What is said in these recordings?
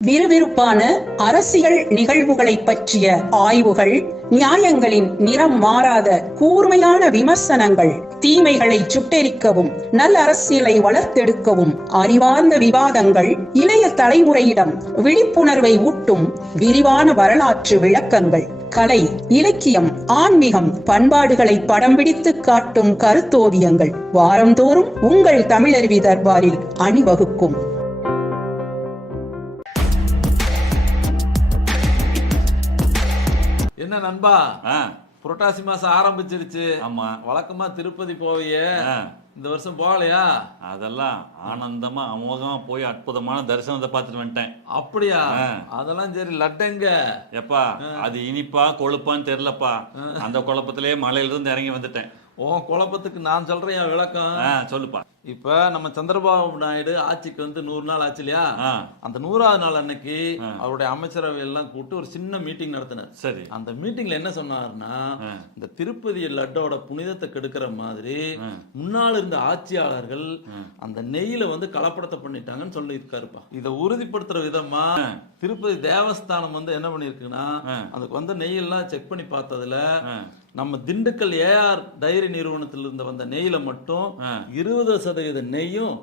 விறுவிறுப்பான அரசியல் நிகழ்வுகளை பற்றிய ஆய்வுகள், நியாயங்களின் நிறம் மாறாத கூர்மையான விமர்சனங்கள், தீமைகளை சுட்டெரிக்கவும் நல்ல அரசியலை வளர்த்தெடுக்கவும் அறிவார்ந்த விவாதங்கள், இளைய தலைமுறையிடம் விழிப்புணர்வை ஊட்டும் விரிவான வரலாற்று விளக்கங்கள், கலை, இலக்கியம், ஆன்மீகம், பண்பாடுகளை படம் பிடித்து காட்டும் கருத்தோவியங்கள் வாரந்தோறும் உங்கள் தமிழருவி தர்பாரில் அணிவகுக்கும். என்ன நண்பா, புரட்டாசி மாசம் ஆரம்பிச்சிருச்சு. ஆமா, வழக்கமா திருப்பதி போவியே, இந்த வருஷம் போகலையா? அதெல்லாம் ஆனந்தமா அமோகமா போய் அற்புதமான தரிசனத்தை பார்த்துட்டு வந்துட்டேன். அப்படியா? அதெல்லாம் சரி. லட்டங்க எப்பா அது இனிப்பா கொழுப்பான்னு தெரியலப்பா. அந்த குழப்பத்திலேயே மலையில இருந்து இறங்கி வந்துட்டேன். உன் குழப்பத்துக்கு நான் சொல்றேன் என் விளக்கம். சொல்லுப்பா. இப்ப நம்ம சந்திரபாபு நாயுடு ஆட்சிக்கு வந்து 100 நாள் ஆச்சு இல்லையா? அந்த 100வது நாள் அன்னைக்கு அவருடைய அமைச்சரவை எல்லாம் கூப்பிட்டு ஒரு சின்ன மீட்டிங் நடத்தினார். சரி. அந்த மீட்டிங்ல என்ன சொன்னாருன்னா, இந்த திருப்பதி லட்டோட புனிதத்தை கெடுக்கிற மாதிரி முன்னாள் இருந்த ஆட்சியாளர்கள் அந்த நெய்யில வந்து கலப்படத்தை பண்ணிட்டாங்கன்னு சொல்லி இருக்காருப்பா. இதை உறுதிப்படுத்துற விதமா திருப்பதி தேவஸ்தானம் வந்து என்ன பண்ணிருக்குன்னா, அதுக்கு வந்து நெய்யெல்லாம் செக் பண்ணி பார்த்ததுல நம்ம திண்டுக்கல் ஏஆர் டைரி நிறுவனத்தில் இருந்து வந்த நெய்யில மட்டும் 20% நெய்யும்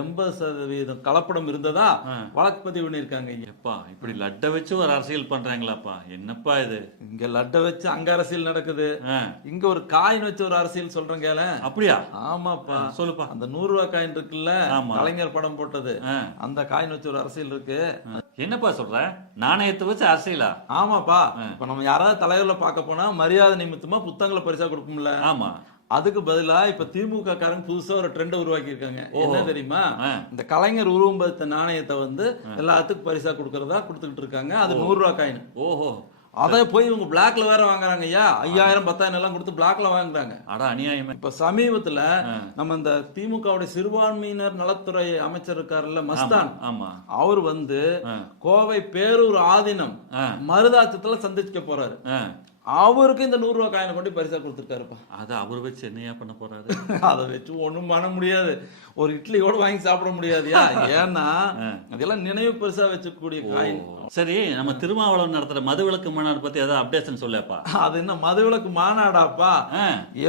80% கலப்படம் இருந்ததா வழக்கு பதிவு பண்ணிருக்காங்க. எப்பா இப்படி லட்டை வச்சு ஒரு அரசியல் பண்றாங்களாப்பா? என்னப்பா இது? இங்க லட்டை வச்சு அங்க அரசியல் நடக்குது, இங்க ஒரு காயின் வச்சு ஒரு அரசியல் சொல்றேங்க. அப்படியா? ஆமாப்பா. சொல்லுப்பா. அந்த 100 ரூபாய் காயின் இருக்குல்ல, கலைஞர் படம் போட்டது, அந்த காயின் வச்சு ஒரு அரசியல் இருக்கு. என்னப்பா சொல்ற? நாணயத்தை வச்சு அரசியலா? ஆமாப்பா. இப்ப நம்ம யாராவது தலைவர்ல பார்க்க போனா மரியாதை நிமித்தமா புத்தகங்களை பரிசா கொடுக்கும்ல. ஆமா. அதுக்கு பதிலா இப்ப திமுக காரங்க புதுசா ஒரு ட்ரெண்ட் உருவாக்கி இருக்காங்க. என்ன தெரியுமா? இந்த கலைஞர் உருவம் பதித்த நாணயத்தை வந்து எல்லாத்துக்கும் பரிசா கொடுக்கறதா கொடுத்துக்கிட்டு இருக்காங்க. அது 100 ரூபாய் காயின். ஓஹோ. அதை போய் இவங்க பிளாக்ல வேற வாங்குறாங்க. ஐயா 5000 10,000 எல்லாம் கொடுத்து பிளாக்ல வாங்குறாங்க. அட அநியாயமே. இப்ப சமீபத்துல நம்ம இந்த திமுகவுடைய சிறுபான்மையினர் நலத்துறை அமைச்சர் இருக்காருல்ல, மஸ்தான். ஆமா. அவர் வந்து கோவை பேரூர் ஆதீனம் மருதாச்சத்துல சந்திக்க போறாரு. அவருக்கு இந்த 100 ரூபாய் காயினை கொண்டு பரிசா கொடுத்துருக்காருப்பா. அதை அவர் வச்சு என்னையா பண்ண போறாரு? அதை வச்சு ஒண்ணும் பண்ண முடியாது. ஒரு இட்லி கூட வாங்கி சாப்பிட முடியாதுயா. ஏன்னா அதெல்லாம் நினைவு பரிசா வச்சக்கூடிய காயின். சரி, நம்ம திருமாவளவன் நடத்துற மதுவிலக்கு மாநாடு பத்தி ஏதாவது அப்டேஷன் சொல்லப்பா? அது என்ன மதுவிலக்கு மாநாடாப்பா?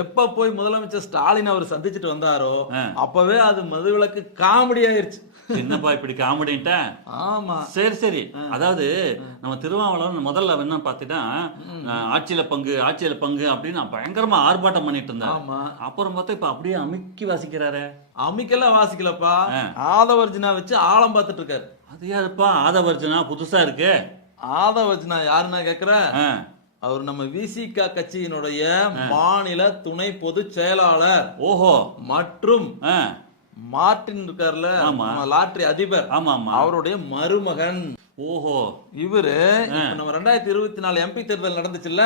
எப்ப போய் முதலமைச்சர் ஸ்டாலின் அவர் சந்திச்சுட்டு வந்தாரோ அப்பவே அது மதுவிலக்கு காமெடி ஆயிருச்சு. என்னப்பா இப்படி காமெடின்ட்ட? ஆமா. சரி சரி. அதாவது நம்ம திருமாவளவன் முதல்ல என்ன பாத்தீங்கன்னா, ஆட்சியில பங்கு அப்படின்னு பயங்கரமா ஆர்ப்பாட்டம் பண்ணிட்டு இருந்தாரு. அப்புறம் பார்த்தா இப்ப அப்படியே அமுக்கி வாசிக்கிறாரு. அமிக்கெல்லாம் வாசிக்கலப்பா, ஆதவர்ஜினா வச்சு ஆழம் பார்த்துட்டு இருக்காரு. அது யாருப்பா ஆதவர்ஜினா? புதுசா இருக்கு. ஆதவர்ஜினா யாருன்னா கேக்குற? அவர் நம்ம விசிக கட்சியினுடைய மாநில துணை பொதுச் செயலாளர். ஓஹோ. மற்றும் மார்டின் இருக்கார்ல, லாட்டரி அதிபர், அவருடைய மருமகன். ஓஹோ. இவரு நம்ம 2024 எம்பி தேர்தல் நடந்துச்சுல்ல,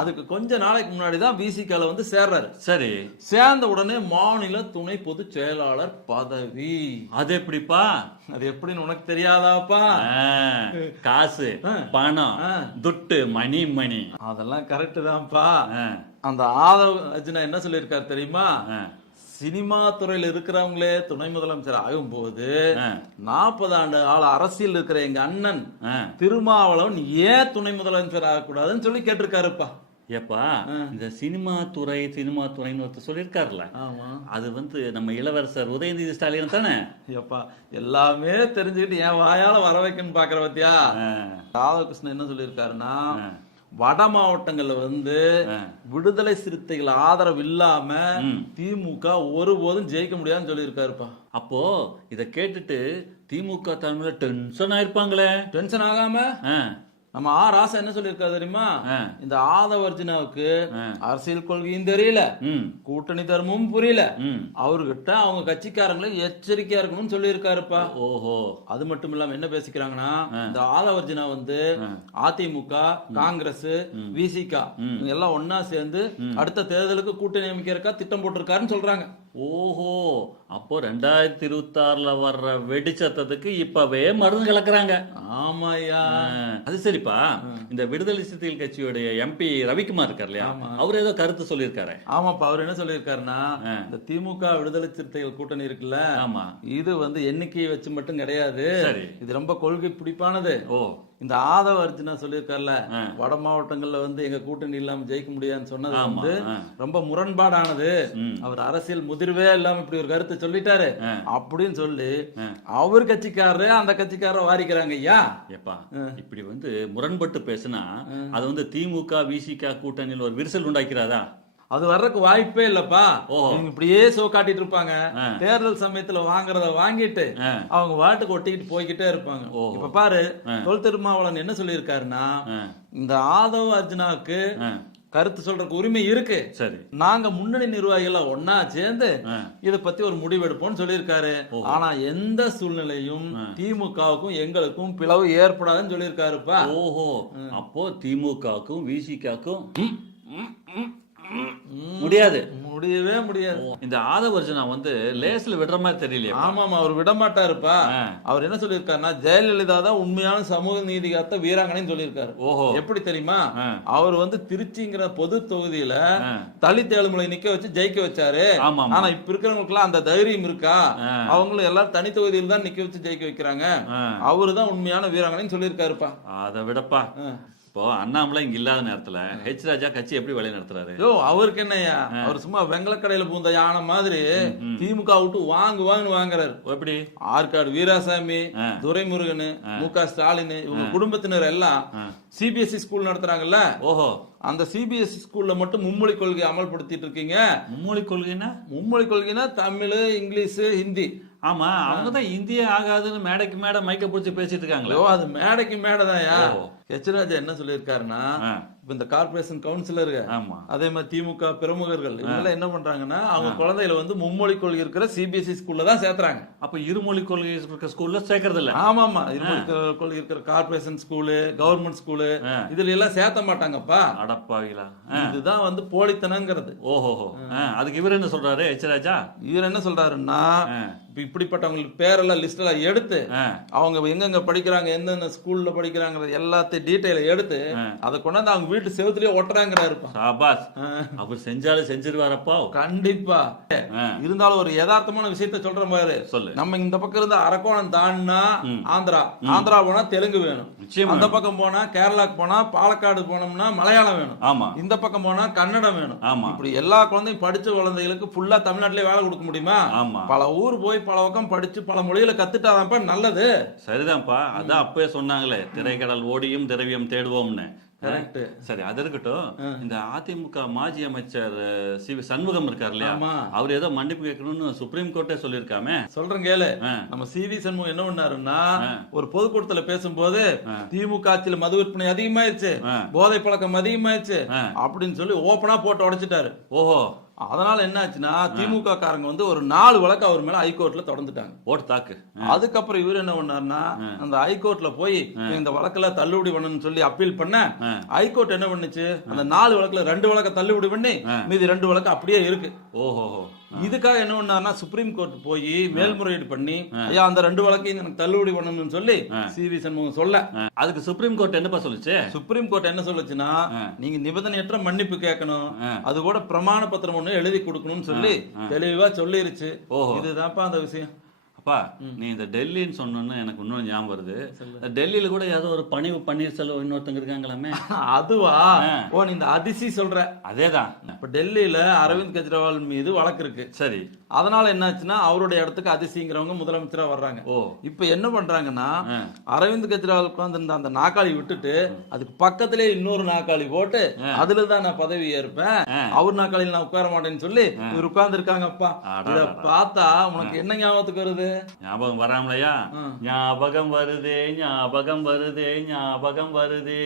அதுக்கு கொஞ்ச நாளைக்கு முன்னாடிதான் விசிகால வந்து சேர்றாரு. சரி. சேர்ந்த உடனே மாநில துணை பொதுச் செயலாளர் பதவி. அது எப்படிப்பா? அது எப்படின்னு உனக்கு தெரியாதாப்பா? காசு, பணம், துட்டு, மணி அதெல்லாம் கரெக்ட் தான்ப்பா. அந்த ஆதவ் அர்ஜுனா என்ன சொல்லியிருக்காரு தெரியுமா? சினிமா துறையில் இருக்கிறவங்களே துணை முதலமைச்சர் ஆகும் போது 40 ஆண்டு கால அரசியல் இருக்கிற எங்க அண்ணன் திருமாவளவன் ஏன் துணை முதலமைச்சர் ஆகக்கூடாதுன்னு சொல்லி கேட்டிருக்காருப்பா. ஏப்பா, இந்த சினிமா துறைன்னு ஒருத்தர் சொல்லியிருக்காருல்ல, அது வந்து நம்ம இளவரசர் உதயநிதி ஸ்டாலின் தானே? ஏப்பா, எல்லாமே தெரிஞ்சுக்கிட்டு என் வாயால வர வைக்கணும்னு பாக்குற பத்தியா? ராதாகிருஷ்ணன் என்ன சொல்லியிருக்காருன்னா, வட மாவட்டங்கள்ல வந்து விடுதலை சிறுத்தைகள் ஆதரவு இல்லாம திமுக ஒருபோதும் ஜெயிக்க முடியாதுன்னு சொல்லி இருக்காருப்பா. அப்போ இத கேட்டுட்டு திமுக தலைமையில டென்ஷன் ஆயிருப்பாங்களே. டென்ஷன் ஆகாம நம்ம ராசா என்ன சொல்லியிருக்காரு தெரியுமா? இந்த ஆதவர்ஜினாவுக்கு அரசியல் கொள்கையும் தெரியல, கூட்டணி தர்மமும் புரியல, அவர்கிட்ட அவங்க கட்சிக்காரங்களை எச்சரிக்கையா இருக்கணும்னு சொல்லி இருக்காருப்பா. ஓஹோ. அது மட்டும் இல்லாம என்ன பேசிக்கிறாங்கன்னா, இந்த ஆதவர்ஜினா வந்து அதிமுக, காங்கிரஸ், விசிகா எல்லாம் ஒன்னா சேர்ந்து அடுத்த தேர்தலுக்கு கூட்டணி அமைக்கிறக்கா திட்டம் போட்டிருக்காருன்னு சொல்றாங்க. ஓஹோ. அப்போ 2026 வர்ற வெடிச்சத்தத்துக்கு இப்பவே மருந்து கலக்குறாங்க. ஆமாயா. அது சரிப்பா, இந்த விடுதலை சிறுத்தைகள் கட்சியோடைய எம்பி ரவிக்குமார் இருக்கார் இல்லையா, அவர் ஏதோ கருத்து சொல்லியிருக்காரு. ஆமாப்பா, அவர் என்ன சொல்லியிருக்காருன்னா, இந்த திமுக விடுதலை சிறுத்தைகள் கூட்டணி இருக்குல்ல, ஆமா, இது வந்து எண்ணிக்கையை வச்சு மட்டும் கிடையாது, சரி, இது ரொம்ப கொள்கை பிடிப்பானது. ஓ, இந்த ஆதவ அர்ஜுனா சொல்லியிருக்காருல, வட மாவட்டங்கள்ல வந்து எங்க கூட்டணி இல்லாம ஜெயிக்க முடியாதுன்னு சொன்னது வந்து ரொம்ப முரண்பாடானது. அவர் அரசியல் முதிர்வே இல்லாம இப்படி ஒரு கருத்தை சொல்லிட்டாரு அப்படின்னு சொல்லி அவர் கட்சிக்காரரு அந்த கட்சிக்காரரை வாரிக்கிறாங்க. ஐயா எப்பா இப்படி வந்து முரண்பட்டு பேசுனா அது வந்து திமுக விசிக கூட்டணியில் ஒரு விரிசல் உண்டாக்கிறாதா? அது வர்றதுக்கு வாய்ப்பே இல்லப்பா. இப்படியே சோ காட்டிட்டு இருப்பாங்க. தேர்தல் சமயத்துல வாங்குறத வாங்கிட்டு அவங்க வாட்டுக்கு ஒட்டிக்கிட்டு போய்கிட்டே இருப்பாங்க. இப்ப பாரு, தொல் திருமாவளவன் என்ன சொல்லியிருக்காருன்னா, இந்த ஆதவ அர்ஜுனாவுக்கு கருத்து சொல்றதுக்கு உரிமை இருக்கு, சரி, நாங்க முன்னணி நிர்வாகிகள் ஒன்னா சேர்ந்து இத பத்தி ஒரு முடிவு எடுப்போம்னு சொல்லியிருக்காரு. ஆனா எந்த சூழ்நிலையும் திமுகவுக்கும் எங்களுக்கும் பிளவு ஏற்படாதுன்னு சொல்லியிருக்காருப்பா. ஓஹோ, அப்போ திமுகவுக்கும் விசிகாக்கும் முடியாது, முடியவே முடியாது. இந்த ஆதவ அர்ஜுனா வந்து லேஸ்ல விடுற மாதிரி தெரியலையா? ஆமாமா, அவர் விட மாட்டாருப்பா. அவர் என்ன சொல்லியிருக்காருன்னா, ஜெயலலிதா தான் உண்மையான சமூக நீதி காத்த வீராங்கனைன்னு சொல்லியிருக்காரு. ஓஹோ, எப்படி தெரியுமா? அவர் வந்து திருச்சிங்கிற பொது தொகுதியில தலித் ஏழுமலை நிக்க வச்சு ஜெயிக்க வச்சாரு. ஆனா இப்ப இருக்கிறவங்களுக்கு எல்லாம் அந்த தைரியம் இருக்கா? அவங்களும் எல்லாரும் தனி தொகுதியில் தான் நிக்க வச்சு ஜெயிக்க வைக்கிறாங்க. அவரு தான் உண்மையான வீராங்கனைன்னு சொல்லியிருக்காருப்பா. அதை விடப்பா, இப்போ அண்ணாமலை இங்க இல்லாத நேரத்துல ஹெச் ராஜா கட்சி எப்படி வழி நடத்துறாரு? அவருக்கு என்னையா, அவர் சும்மா வெங்கலக்கடையில பூந்த யானை மாதிரி திமுக விட்டு வாங்குன்னு வாங்குறாரு. எப்படி ஆற்காடு வீராசாமி, துரைமுருகன், மு.க. ஸ்டாலின் இவங்க குடும்பத்தினர் எல்லாம் சிபிஎஸ்இ ஸ்கூல் நடத்துறாங்கல்ல. ஓஹோ, அந்த சிபிஎஸ்இ ஸ்கூல்ல மட்டும் மும்மொழி கொள்கை அமல்படுத்திட்டு இருக்கீங்க. மும்மொழி கொள்கைன்னா? மும்மொழி கொள்கைன்னா தமிழ், இங்கிலீஷ், ஹிந்தி. ஆமா, அவங்கதான் இந்திய ஆகாதுன்னு மேடைக்கு மேடை மைக்க பிடிச்சி பேசிட்டு இருக்காங்களோ. அது மேடைக்கு மேடைதான்யா. ஹெச் ராஜா என்ன சொல்லியிருக்காருன்னா, இப்ப இந்த கார்பரேஷன் கவுன்சிலர், அதே மாதிரி திமுக பிரமுகர்கள் இவங்க என்ன பண்றாங்கன்னா, அவங்க குழந்தைகளை வந்து மும்மொழி கொள்கை இருக்கிற சிபிஎஸ்இ ஸ்கூல்ல தான் சேர்த்துறாங்க. அப்ப இருமொழி கொள்கை இருக்கிற ஸ்கூல்ல சேர்க்கறது இல்ல. ஆமாமா, இருமொழி கொள்கை இருக்கிற கார்பரேஷன் ஸ்கூலு, கவர்மெண்ட் ஸ்கூலு இதுல எல்லாம் சேர்த்த மாட்டாங்கப்பா. அடப்பாவிகளா, இதுதான் வந்து போலித்தனங்கிறது. ஓஹோ, அதுக்கு இவர் என்ன சொல்றாரு ஹெச் ராஜா? இவர் என்ன சொல்றாருன்னா, இப்படிப்பட்டவங்களுக்கு பேரெல்லாம் லிஸ்ட் எல்லாம் எடுத்து அவங்க எங்கெங்க படிக்கிறாங்க, எந்தெந்த ஸ்கூல்ல படிக்கிறாங்க எல்லாத்தையும் டீடைல எடுத்து அதை கொண்டாந்து அவங்க வீட்டு செவத்துலயே ஒட்டுறாங்கிறாரு. அவர் செஞ்சாலும் செஞ்சிருவாரப்பா. கண்டிப்பா. இருந்தாலும் ஒரு யதார்த்தமான விஷயத்த சொல்ற மாதிரி சொல்லு. நம்ம இந்த பக்கம் இருந்து அரக்கோணம் தாண்டினா ஆந்திரா போனா தெலுங்கு வேணும், அந்த பக்கம் போனா கேரளாக்கு போனா பாலக்காடு போனோம்னா மலையாளம் வேணும், ஆமா, இந்த பக்கம் போனா கன்னடம் வேணும். ஆமா, இப்படி எல்லா குழந்தையும் படிச்ச குழந்தைகளுக்கு ஃபுல்லா தமிழ்நாட்டிலே வேலை கொடுக்க முடியுமா? பல ஊர் போய் பல பக்கம் படிச்சு பல மொழிகளை கத்துட்டாதான்ப்பா நல்லது. சரிதான்ப்பா, அதான் அப்பவே சொன்னாங்களே, திரைக்கடல் ஓடியும் திரவியம் தேடுவோம்னு. சரி, அது இருக்கட்டும். இந்த அதிமுக மாஜி அமைச்சர் சி.வி. சண்முகம் இருக்காரு இல்லையா, அவர் ஏதோ மன்னிப்பு கேட்கணும்னு சுப்ரீம் கோர்ட்டே சொல்லியிருக்காமே. சொல்றேன் கேளு. நம்ம சி.வி. சண்முகம் என்ன பண்ணாருன்னா, ஒரு பொதுக்கூட்டத்துல பேசும்போது திமுக ஆட்சியில மது விற்பனை அதிகமாயிருச்சு, போதை பழக்கம் அதிகமாயிருச்சு அப்படின்னு சொல்லி ஓப்பனா போட்டு உடைச்சிட்டாரு. ஓஹோ, அதனால என்ன ஆச்சுன்னா, திமுக காரங்க வந்து ஒரு 4 வழக்கு அவர் மேல ஹைகோர்ட்ல தொடர்ந்துட்டாங்க. ஓட்டு தாக்கு. அதுக்கப்புறம் இவர் என்ன பண்ணாருன்னா, அந்த ஹைகோர்ட்ல போய் இந்த வழக்குல தள்ளுபடி பண்ணணும்னு சொல்லி அப்பீல் பண்ண, ஹைகோர்ட் என்ன பண்ணுச்சு, அந்த 4 வழக்குல 2 வழக்க தள்ளுபடி பண்ணி மீதி 2 வழக்கு அப்படியே இருக்கு. ஓஹோ, இதுக்காக என்ன பண்ணாருன்னா, சுப்ரீம் கோர்ட் போய் மேல்முறையீடு பண்ணி, ஐயா அந்த 2 வழக்கையும் எனக்கு தள்ளுபடி பண்ணணும்னு சொல்லி சி.வி. சண்முகம் சொல்ல, அதுக்கு சுப்ரீம் கோர்ட் என்னப்பா சொல்லுச்சு? சுப்ரீம் கோர்ட் என்ன சொல்லுச்சுன்னா, நீங்க நிபந்தனையற்ற மன்னிப்பு கேட்கணும், அது கூட பிரமாண பத்திரம் ஒண்ணு எழுதி கொடுக்கணும்னு சொல்லி தெளிவா சொல்லிருச்சு. இதுதான்ப்பா அந்த விஷயம். அப்பா, நீ இந்த டெல்லின்னு சொன்னு எனக்கு இன்னொரு ஞாபகம் வருது. டெல்லியில கூட ஏதோ ஒரு பணிவு பன்னீர்செல்வம் இன்னொருத்தங்க இருக்காங்களாமே. அதுவா? ஓ, நீ இந்த அதிசி சொல்ற? அதேதான். இப்ப டெல்லியில அரவிந்த் கெஜ்ரிவால் மீது வழக்கு இருக்கு. சரி, அதனால என்னாச்சுன்னா அவருடைய இடத்துக்கு அதிசிங்கிறவங்க முதலமைச்சரா வர்றாங்க. ஓ, இப்ப என்ன பண்றாங்கன்னா, அரவிந்த் கெஜ்ரிவால் உட்கார்ந்து அந்த நாக்காளி விட்டுட்டு அதுக்கு பக்கத்திலே இன்னொரு நாக்காளி போட்டு அதுலதான் நான் பதவி ஏற்பேன், அவர் நாக்காளியில் நான் உட்கார மாட்டேன்னு சொல்லி இவர் உட்கார்ந்து இருக்காங்கப்பா. இத பார்த்தா உனக்கு என்ன ஞாபகத்துக்கு வருது? ஞாபகம் வராமலையா? ஞாபகம் வருதே, ஞாபகம் வருதே, ஞாபகம் வருதே,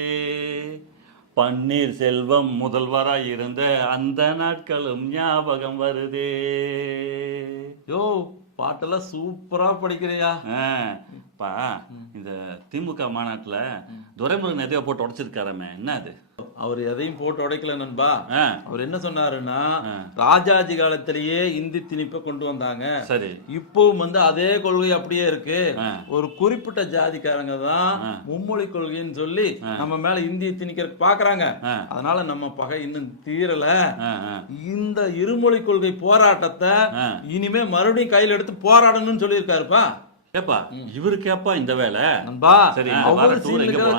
பன்னீர்செல்வம் முதல்வராய் இருந்த அந்த நாட்களும் ஞாபகம் வருதே. யோ, பாட்டெல்லாம் சூப்பரா படிக்கிறியா? இந்த திமுக மாநாட்டுல துரைமுருகன் எதையோ போட்டு உடைச்சிருக்காரமே, என்ன அது? அவர் எதையும் போட்டு உடைக்கல நண்பா. அவர் என்ன சொன்னாருன்னா, ராஜாஜி காலத்திலேயே இந்தி திணிப்பை கொண்டு வந்தாங்க. சரி, இப்பவும் வந்து அதே கொள்கை அப்படியே இருக்கு. ஒரு குறிப்பிட்ட ஜாதிக்காரங்க தான் மும்மொழி கொள்கைன்னு சொல்லி நம்ம மேல இந்தியை திணிக்கிறதுக்கு பாக்குறாங்க. அதனால நம்ம பகை இன்னும் தீரல. இந்த இருமொழி கொள்கை போராட்டத்தை இனிமே மறுபடியும் கையில் எடுத்து போராடணும்னு சொல்லி இருக்காருப்பா. கேப்பா இவரு கேப்பா இந்த வேலை நண்பா. சரி,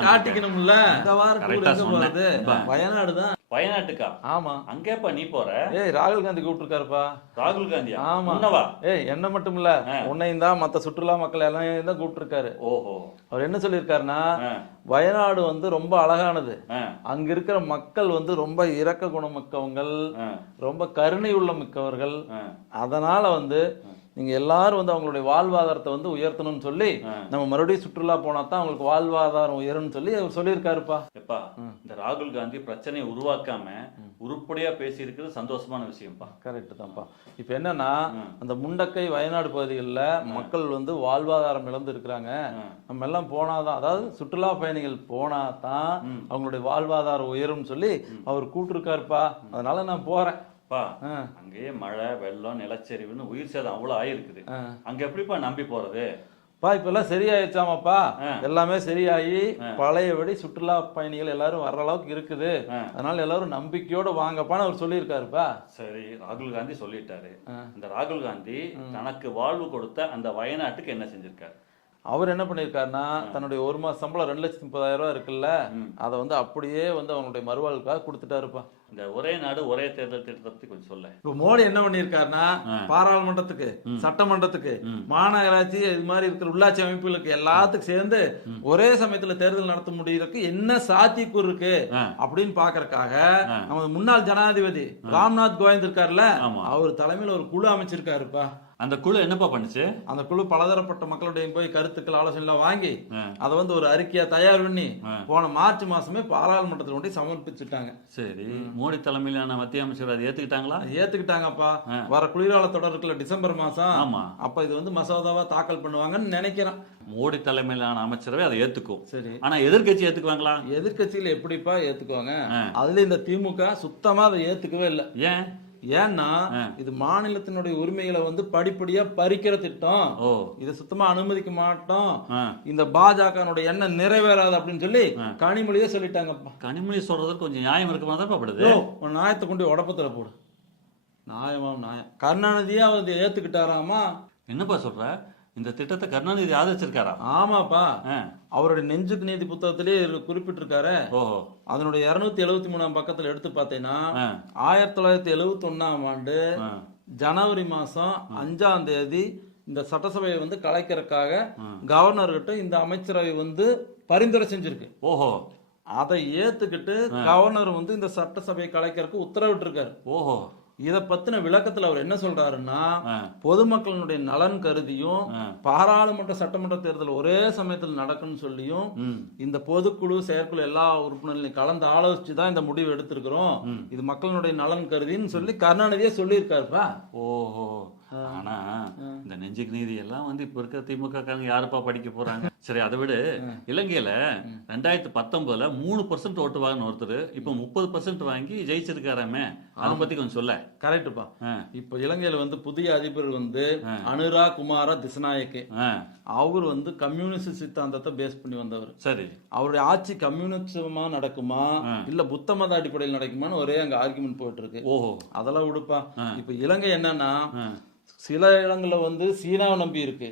காட்டிக்கணும்ல. இந்த வாரம் வயநாடு தான். வயநாட்டுக்கா? ஆமா. அங்கேப்பா நீ போற? ஏய், ராகுல் காந்தி கூப்பிட்டுருக்காருப்பா. ராகுல் காந்தியா? ஆமா. ஏய், என்ன மட்டும் இல்ல, உன்னையும் தான் மத்த சுற்றுலா மக்கள் எல்லாம் தான் கூப்பிட்டு இருக்காரு. ஓஹோ. அவர் என்ன சொல்லியிருக்காருன்னா, வயநாடு வந்து ரொம்ப அழகானது, அங்க இருக்கிற மக்கள் வந்து ரொம்ப இரக்க குணம் மிக்கவங்க, ரொம்ப கருணை உள்ள மிக்கவர்கள். அதனால வந்து நீங்க எல்லாரும் வந்து அவங்களுடைய வாழ்வாதாரத்தை வந்து உயர்த்தணும்னு சொல்லி நம்ம மறுபடியும் சுற்றுலா போனா தான் அவங்களுக்கு வாழ்வாதாரம் உயரும்னு சொல்லி அவர் சொல்லியிருக்காருப்பா. எப்பா இந்த ராகுல் காந்தி பிரச்சனையை உருவாக்காம உருப்படியா பேசி இருக்கிறது சந்தோஷமான விஷயம்ப்பா. கரெக்ட் தான்ப்பா. இப்ப என்னன்னா, அந்த முண்டக்கை வயநாடு பகுதிகளில் மக்கள் வந்து வாழ்வாதாரம் இழந்து இருக்கிறாங்க. நம்ம எல்லாம் போனாதான், அதாவது சுற்றுலா பயணிகள் போனா தான் அவங்களுடைய வாழ்வாதாரம் உயரும்னு சொல்லி அவர் கூப்பிட்டுருக்காருப்பா. அதனால நான் போறேன். அங்கேயே மழை, வெள்ளம், நிலச்சரிவுன்னு உயிர் சேதம் அவ்வளவு ஆயிருக்குது. அங்க எப்படிப்பா நம்பி போறது? இப்ப எல்லாம் சரியாயிடுச்சாமாப்பா. எல்லாமே சரியாயி பழையபடி சுற்றுலா பயணிகள் எல்லாரும் வர்ற அளவுக்கு இருக்குது. அதனால எல்லாரும் நம்பிக்கையோட வாங்கப்பான்னு அவர் சொல்லியிருக்காருப்பா. சரி, ராகுல் காந்தி சொல்லிட்டாரு. இந்த ராகுல் காந்தி தனக்கு வாழ்வு கொடுத்த அந்த வயநாட்டுக்கு என்ன செஞ்சிருக்காரு? அவர் என்ன பண்ணிருக்காருன்னா, தன்னுடைய 1 மாச சம்பளம் 2,30,000 ரூபாய் இருக்குல்ல, அதை வந்து அப்படியே வந்து அவங்களுடைய மறுவாழ்வுக்காக கொடுத்துட்டாருப்பா. இந்த ஒரே நாடு ஒரே தேர்தல் திட்டத்தை பத்தி கொஞ்சம் சொல்ல. இப்ப மோடி என்ன பண்ணிருக்காருன்னா, பாராளுமன்றத்துக்கு, சட்டமன்றத்துக்கு, மாநகராட்சி, இது மாதிரி இருக்கிற உள்ளாட்சி அமைப்புகளுக்கு எல்லாத்துக்கும் சேர்ந்து ஒரே சமயத்துல தேர்தல் நடத்த முடியறதுக்கு என்ன சாத்தியக்கூறு இருக்கு அப்படின்னு பாக்குறதுக்காக நமது முன்னாள் ஜனாதிபதி ராம்நாத் கோவிந்த் இருக்காருல்ல, அவர் தலைமையில ஒரு குழு அமைச்சிருக்காருப்பா. அந்த குழு என்னப்பா பண்ணுச்சு? அந்த குழு பலதரப்பட்ட மக்களுடைய போய் கருத்துக்கள், ஆலோசனை எல்லாம் வாங்கி அதை வந்து ஒரு அறிக்கையா தயார் பண்ணி போன மார்ச் மாசமே பாராளுமன்றத்தில் கொண்டு சமர்ப்பிச்சுட்டாங்க. சரி, மோடி தலைமையிலான மத்திய அமைச்சர் அதை ஏத்துக்கிட்டாங்களா? ஏத்துக்கிட்டாங்கப்பா. வர குளிர்கால தொடர் இருக்குல்ல, டிசம்பர் மாசம். ஆமா. அப்ப இது வந்து மசோதாவா தாக்கல் பண்ணுவாங்கன்னு நினைக்கிறேன். மோடி தலைமையிலான அமைச்சரவை அதை ஏத்துக்கும். சரி, ஆனா எதிர்கட்சி ஏத்துக்குவாங்களா? எதிர்கட்சியில எப்படிப்பா ஏத்துக்குவாங்க? அதுல இந்த திமுக சுத்தமா அதை ஏத்துக்கவே இல்லை. ஏன்னா இது மாநிலத்தினுடைய உரிமைகளை வந்து படிப்படியா பறிக்கிற திட்டம். இதை சுத்தமா அனுமதிக்க மாட்டோம், இந்த பாஜக எண்ணம் நிறைவேறாது அப்படின்னு சொல்லி கனிமொழியே சொல்லிட்டாங்கப்பா. கனிமொழி சொல்றது கொஞ்சம் நியாயம் இருக்குமாதான்ப்படுது. நியாயத்தை கொண்டு உடப்பத்துல போடு. நியாயமாம் நியாயம். கருணாநிதியா வந்து ஏத்துக்கிட்டாராமா. என்னப்பா சொல்ற? இந்த திட்டத்தை கருணாநிதி ஆதரிச்சிருக்காரா? ஆமாப்பா. அவருடைய நெஞ்சுக்கு நீதி புத்தகத்திலேயே குறிப்பிட்டிருக்காரு. அதனுடைய 273ஆம் பக்கத்துல எடுத்து பார்த்தீங்கன்னா, 1971ஆம் ஆண்டு ஜனவரி மாசம் 5ஆம் தேதி இந்த சட்டசபையை வந்து கலைக்கிறதுக்காக கவர்னர்கிட்ட இந்த அமைச்சரவை வந்து பரிந்துரை செஞ்சிருக்கு. அதை ஏத்துக்கிட்டு கவர்னர் வந்து இந்த சட்டசபையை கலைக்கிறதுக்கு உத்தரவிட்டு இருக்காரு. இத பத்தின விளக்கத்துல அவர் என்ன சொல்றாருன்னா, பொதுமக்களுடைய நலன் கருதியும் பாராளுமன்ற சட்டமன்ற தேர்தல் ஒரே சமயத்தில் நடக்கும்னு சொல்லியும் இந்த பொதுக்குழு செயற்குழு எல்லா உறுப்பினர்களையும் கலந்து ஆலோசிச்சுதான் இந்த முடிவு எடுத்திருக்கிறோம். இது மக்களுடைய நலன் கருதின்னு சொல்லி கருணாநிதியே சொல்லியிருக்காருப்பா. ஆனா இந்த நெஞ்சுக்கு நீதி எல்லாம் வந்து இப்ப இருக்க திமுக காரங்க யாருப்பா படிக்க போறாங்க? சரி, அதை விட இலங்கையில 2019ல 3% ஓட்டு வாங்கின ஒருத்தர் இப்ப 30% வாங்கி ஜெயிச்சிருக்காராமே, அதை பத்தி கொஞ்சம் சொல்ல. கரெக்டுப்பா. இப்ப இலங்கையில வந்து புதிய அதிபர் வந்து அனுரா குமார திசநாயக்கே. அவர் வந்து கம்யூனிஸ்ட் சித்தாந்தத்தை பேஸ் பண்ணி வந்தவர். சரி, அவருடைய ஆட்சி கம்யூனிஸ்டமா நடக்குமா இல்ல புத்த மத அடிப்படையில் நடக்குமான்னு ஒரே அங்க ஆர்குமெண்ட் போயிட்டு இருக்கு. அதெல்லாம் விடுப்பா. இப்ப இலங்கை என்னன்னா, சில இடங்கள்ல வந்து சீனாவை நம்பி இருக்கு,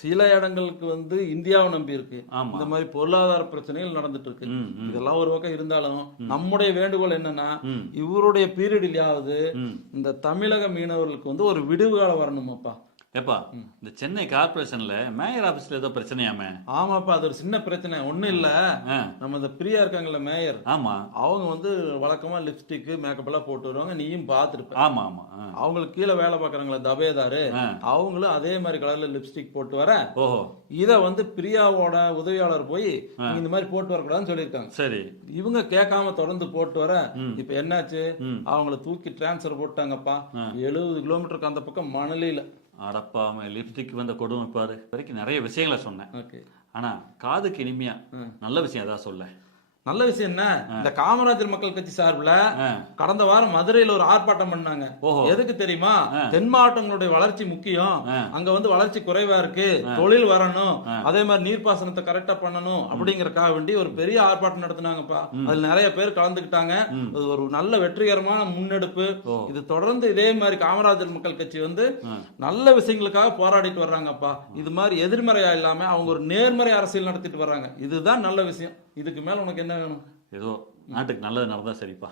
சில இடங்களுக்கு வந்து இந்தியாவை நம்பி இருக்கு. இந்த மாதிரி பொருளாதார பிரச்சனைகள் நடந்துட்டு இருக்கு. இதெல்லாம் ஒரு பக்கம் இருந்தாலும் நம்முடைய வேண்டுகோள் என்னன்னா, இவருடைய பீரியட்லயாவது இந்த தமிழக மீனவர்களுக்கு வந்து ஒரு விடுவு காலம் வரணுமாப்பா. ஏப்பா, இந்த சென்னை கார்பரேஷன்ல மேயர் ஆபீஸ்ல ஏதோ பிரச்சனையாமே? ஆமாப்பா, அது ஒரு சின்ன பிரச்சனை. ஒண்ணும் இல்ல, நம்ம இந்த பிரியா இருக்காங்கல்ல மேயர், ஆமா, அவங்க வந்து வழக்கமா லிப்ஸ்டிக் மேக்கப் எல்லாம் போட்டு வருவாங்க, நீயும் பாத்துருப்ப. ஆமா ஆமா. அவங்களுக்கு கீழே வேலை பாக்குறாங்களா தபேதாரு, அவங்களும் அதே மாதிரி கலர்ல லிப்ஸ்டிக் போட்டு வர, இத வந்து பிரியாவோட உதவியாளர் போய் இந்த மாதிரி போட்டு வரக்கூடாதுன்னு சொல்லியிருக்காங்க. சரி, இவங்க கேட்காம தொடர்ந்து போட்டு வர, இப்ப என்னாச்சு, அவங்கள தூக்கி டிரான்ஸ்பர் போட்டாங்கப்பா. 70 கிலோமீட்டருக்கு அந்த பக்கம் மணலில. அடப்பாம, லிப்ஸ்டிக் வந்த கொடுமை பாரு. வரைக்கும் நிறைய விஷயங்களை சொன்னேன். ஆனா காதுக்கு இனிமையா நல்ல விஷயம் ஏதாவது சொல்ல. நல்ல விஷயம் என்ன, இந்த காமராஜர் மக்கள் கட்சி சார்பில் கடந்த வாரம் மதுரையில் ஒரு ஆர்ப்பாட்டம் பண்ணாங்க. எதுக்கு தெரியுமா? தென் மாவட்டங்களுடைய வளர்ச்சி முக்கியம், அங்க வந்து வளர்ச்சி குறைவா இருக்கு, தொழில் வரணும், அதே மாதிரி நீர்ப்பாசனத்தை கரெக்டா பண்ணணும் அப்படிங்கறக்காக வேண்டி ஒரு பெரிய ஆர்ப்பாட்டம் நடத்தினாங்கப்பா. அதுல நிறைய பேர் கலந்துக்கிட்டாங்க. அது ஒரு நல்ல வெற்றிகரமான முன்னெடுப்பு. இது தொடர்ந்து இதே மாதிரி காமராஜர் மக்கள் கட்சி வந்து நல்ல விஷயங்களுக்காக போராடிட்டு வர்றாங்கப்பா. இது மாதிரி எதிர்மறையா இல்லாம அவங்க ஒரு நேர்மறை அரசியல் நடத்திட்டு வர்றாங்க. இதுதான் நல்ல விஷயம். இதுக்கு மேல உனக்கு என்ன வேணும்? ஏதோ நாட்டுக்கு நல்லது நடந்தா சரிப்பா.